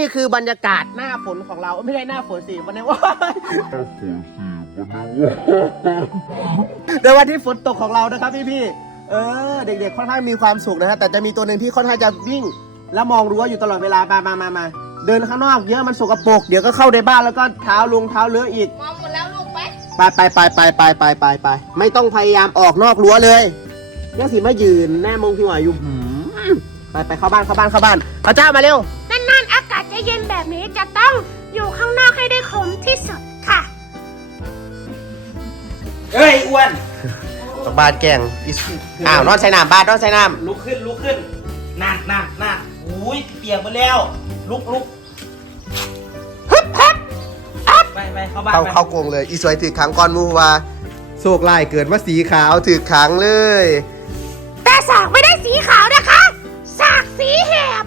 นี่คือบรรยากาศหน้าฝนของเราไม่ใช่หน้าฝนสิวันนี้ว่าในวันที่ฝนตกของเรานะครับพี่พี่ๆเออ เด็กๆค่อนข้างมีความสุขนะฮะแต่จะมีตัวหนึ่งที่ค่อนข้างจะวิ่ง แล้วมองรั้วอยู่ตลอดเวลามามามามาเดินข้างนอกเยอะมันสกปรกเดี๋ยวก็เข้าในบ้านแล้วก็เท้าลงเท้าเลอะอีกมองหมดแล้วลูกไปไปไปไปไปไปไปไปไปไม่ต้องพยายามออกนอกรั้วเลยยังสิมายืนแน่มงที่หัวอยู่หืมไปไปเข้าบ้านเข้าบ้านเข้าบ้านเอาเจ้ามาเร็ว แบบนี้จะต้องอยู่ข้างนอกให้ได้คมที่สุดค่ะเฮ้ยอ้วนตกบ้านแกงอิสอ้าวนอนใส่น้ำบ้านนอนใส่น้ลุกขึ้นลุกขึ้นนั่นนั่นนั่นอุ้ยเปียกไปแล้ว ลุกลุกำฮึบฮึบไปไปเข้าบ้านเข้าไปเข้าโกงเลยอีสวยถือขังก่อนหมูว่าโศกลายเกิดมาสีขาวถือขังเลย แต่สากไม่ได้สีขาวนะคะ สากสีแหบ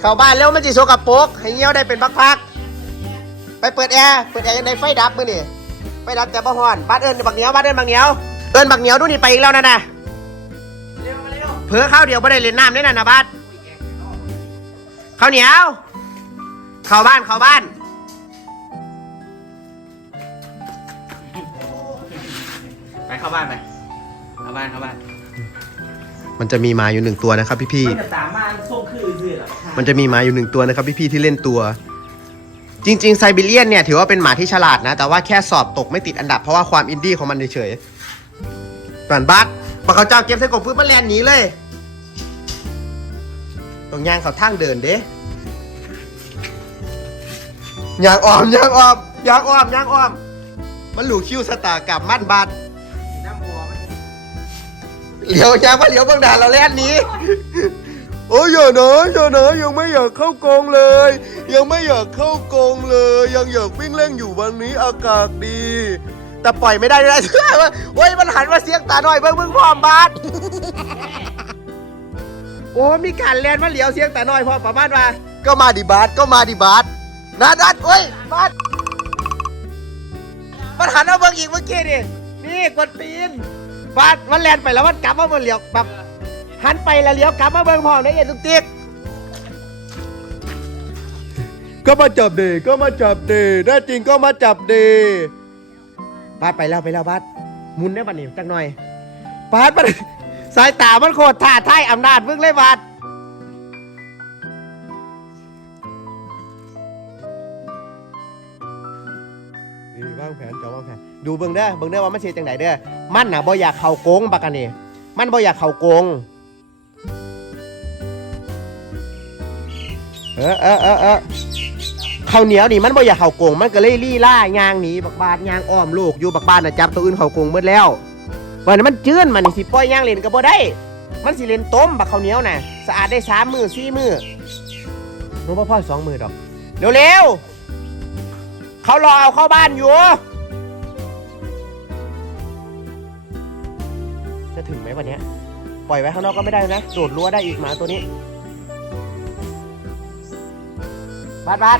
เข้าบ้านแล้วมันจีโซกับโป๊กให้เงี้ยวได้เป็นพักๆ ไปเปิดแอร์ เปิดแอร์ยังได้ไฟดับมือนี่ไฟดับแต่บ่ฮ้อนบ้านเอิญบักเหนียวบ้านเอิญบักเหนียว เอิญบักเหนียวดูนี่ไปอีกแล้วนะนะเร็วมาเร็วเผือข้าวเดียวไม่ได้เล่นน้ำได้นะนะบ้านข้าวเหนียว เข้าบ้านเข้าบ้านไปเข้าบ้านไปเข้าบ้านเข้าบ้าน มันจะมีหมาอยู่หนึ่งตัวนะครับ พี่มันจะสามารถส่งคือซื่อหรอๆมันจะมีหมาอยู่หนึ่งตัวนะครับพี่ๆที่เล่นตัว จริงๆไซบีเรียนเนี่ยถือว่าเป็นหมาที่ฉลาดนะ แต่ว่าแค่สอบตกไม่ติดอันดับเพราะว่าความอินดี้ของมันเฉยๆปันบัสปะเขาเจ้าเก็บใส่กบพื้นมันแลนหนีเลยตรงยางเขาทางเดินเด้ยางอ้อมยางอ้อมยางอ้อมยางอ้อมมันหลูคิวสตาร์กับมั่นบัสน้ำหัวมัน เหลียวยางมาเหลียวเบื้องด่านเราแล่นหนี้ โอ้ยอย่านะอย่านะยังไม่อยากเข้ากองเลย ยังไม่อยากเข้ากองเลย ยังอยากวิ่งเล่นอยู่วันนี้อากาศดี แต่ปล่อยไม่ได้เลยว่าโอ้ยมันหันมาเสียงตาหน่อยเบิ่งเบิ่งพร้อมบาสโอ้มีการแลนมาเหลียวเสียงตาหน่อยพร้อมประมาณว่าก็มาดิบาสก็มาดิบาสนัดนัดโอ้ยบาสมันหันมาเบิ่งอีกเมื่อกี้นี่นี่กดตีน บาดมันแลนไปแล้วมันกลับมาบนเหลียวแบบหันไปแล้วเลี้ยวกลับมาเบิ่งพร้อมได้เอ็นตุกติ๊กก็มาจับเดก็มาจับเดได้จริงก็มาจับเดบาดไปแล้วไปแล้วบาดหมุนได้บัดนี้จักหน่อยบาดมันสายตามันโคตรท่าทายอำนาจเบิ่งเลยบาด วางแผนจะวางแผนดูเบิ่งเด้อเบิ่งเด้อว่ามันเสียจังไหนเด้อมันน่ะบ่อยากเข้าโกงบักอันนี้มันบ่อยากเข้าโกงเออเออเออเออข้าวเหนียวนี่มันบ่อยากเข้าโกงมันก็เลยลี่ล่ายางหนีบักบาดยางอ้อมลูกอยู่บักบาดน่ะจับตัวอื่นเข้าโกงหมดแล้ววันนั้นมันจื้นมันนี่สิปล่อยยางเล่นก็บ่ได้ มันสิเล่นต้มบักข้าวเหนียวน่ะสะอาดได้สามมือสี่มือหนูพ่อพ่อสองมือดอกเร็วๆ เขารอเอาเข้าบ้านอยู่ จะถึงไหมวันเนี้ยปล่อยไว้ข้างนอกก็ไม่ได้นะโดดรั้วได้อีกหมาตัวนี้บาดบาด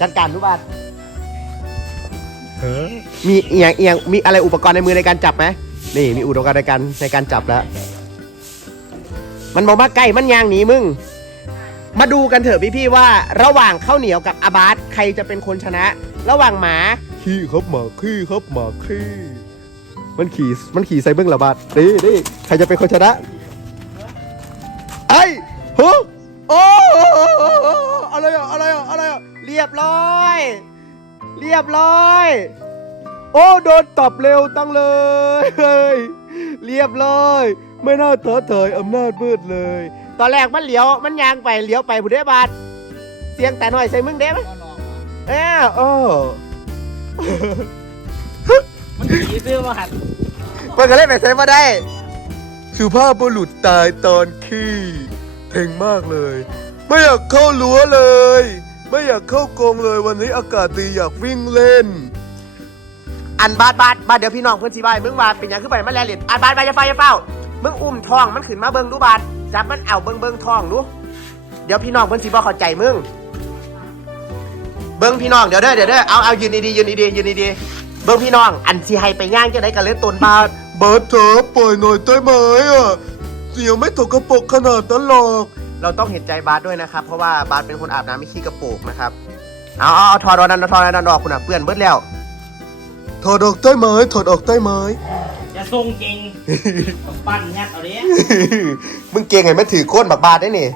จัดการทุกบาดมีเอียงเอียงมีอะไรอุปกรณ์ในมือในการจับไหมนี่มีอุปกรณ์ในการในการจับแล้ว มันบอกว่าใกล้มันยางหนีมึง มาดูกันเถอะพี่ๆว่า ระหว่างข้าวเหนียวกับอาบาสใครจะเป็นคนชนะ ระหว่างหมาขี้ครับหมาขี้ครับหมาขี้มันขี่มันขี่ใส่เบื้องระบาดนี่นี่ใครจะเป็นคนชนะไอ้ฮะโอ้อะไรอะอะไรอะอะไรอะเรียบร้อย เรียบร้อย โอ้โดนตอบเร็วตั้งเลยเฮ้ยเรียบร้อย ไม่น่าท้อถอยอำนาจมืดเลย ตอนแรกมันเหลียวมันยางไปเหลียวไปผู้ได้บาดเสียงแต่หน่อยใส่มึงเด้ไหมเอ้าโอ้มันผีซื้อมาหัดเปิดกันเล่นไปใช้มาได้ สุภาพบุรุษตายตอนขี้เพ่งมากเลย ไม่อยากเข้ารั้วเลย ไม่อยากเข้ากรงเลยวันนี้อากาศดีอยากวิ่งเล่น อันบาดบาดบาดเดี๋ยวพี่น้องเพื่อนสิบายมึงบาดเป็นหยังขึ้นไปมาแลนเล่นอันบาดบาดจะไฟจะเฝ้ามึงอุ้มท้องมันขึ้นมาเบิ่งดูบาด จับมันเอาเบิ่งเบิ่งท้องดูเดี๋ยวพี่น้องเพื่อนสิบ่เข้าใจมึง เบิ่งพี่น้องเดี๋ยวเด้อเดี๋ยวเด้อเอาเอายืนดีๆยืนดีๆยืนดีๆเบิ่งพี่น้อง อันสิให้ไปย่างจังไดกันเลยตนบาดเบิร์ดเถอะปล่อยหน่อยได้ไหมอะเสียงไม่ตกกระปรกขนาดนั้นหรอกเราต้องเห็นใจบาสด้วยนะครับ เพราะว่าบาสเป็นคนอาบน้ำไม่ขี้กระโปรงนะครับ เอาเอาเอาถอดออกนั่นถอดออกนั่นออกคุณอะเปื้อนเบิดแล้ว ถอดออกใต้ไม้ถอดออกใต้ไม้ อย่าทรงเก่งกับปั้นยัดเอาเด้มึงเก่งไงไม่ถือโค้นบักบาสได้นี่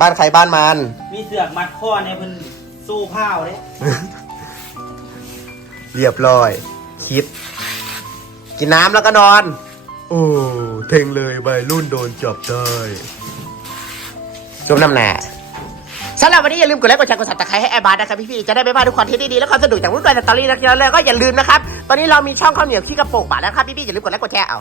บ้านใครบ้านมัน มีเสือกมัดข้อเนี่ยเพิ่นสู้ข้าวเด้เรียบร้อย คิด กินน้ำแล้วก็นอน โอ้เทงเลยใบรุ่นโดนจับได้ชมน้ำหนา สำหรับวันนี้อย่าลืมกดไลค์กดแชร์กดซับสไครต์ให้แอร์บาร์นะครับพี่ๆจะได้ไม่พลาดทุกคอนเทนต์ดีๆและความสนุกจากรุ่นด้วยสตอรี่นะครับแล้วก็อย่าลืมนะครับตอนนี้เรามีช่องข้าวเหนียวขี้กระโปรงบาทแล้วครับพี่ๆอย่าลืมกดไลค์กดแชร์เอา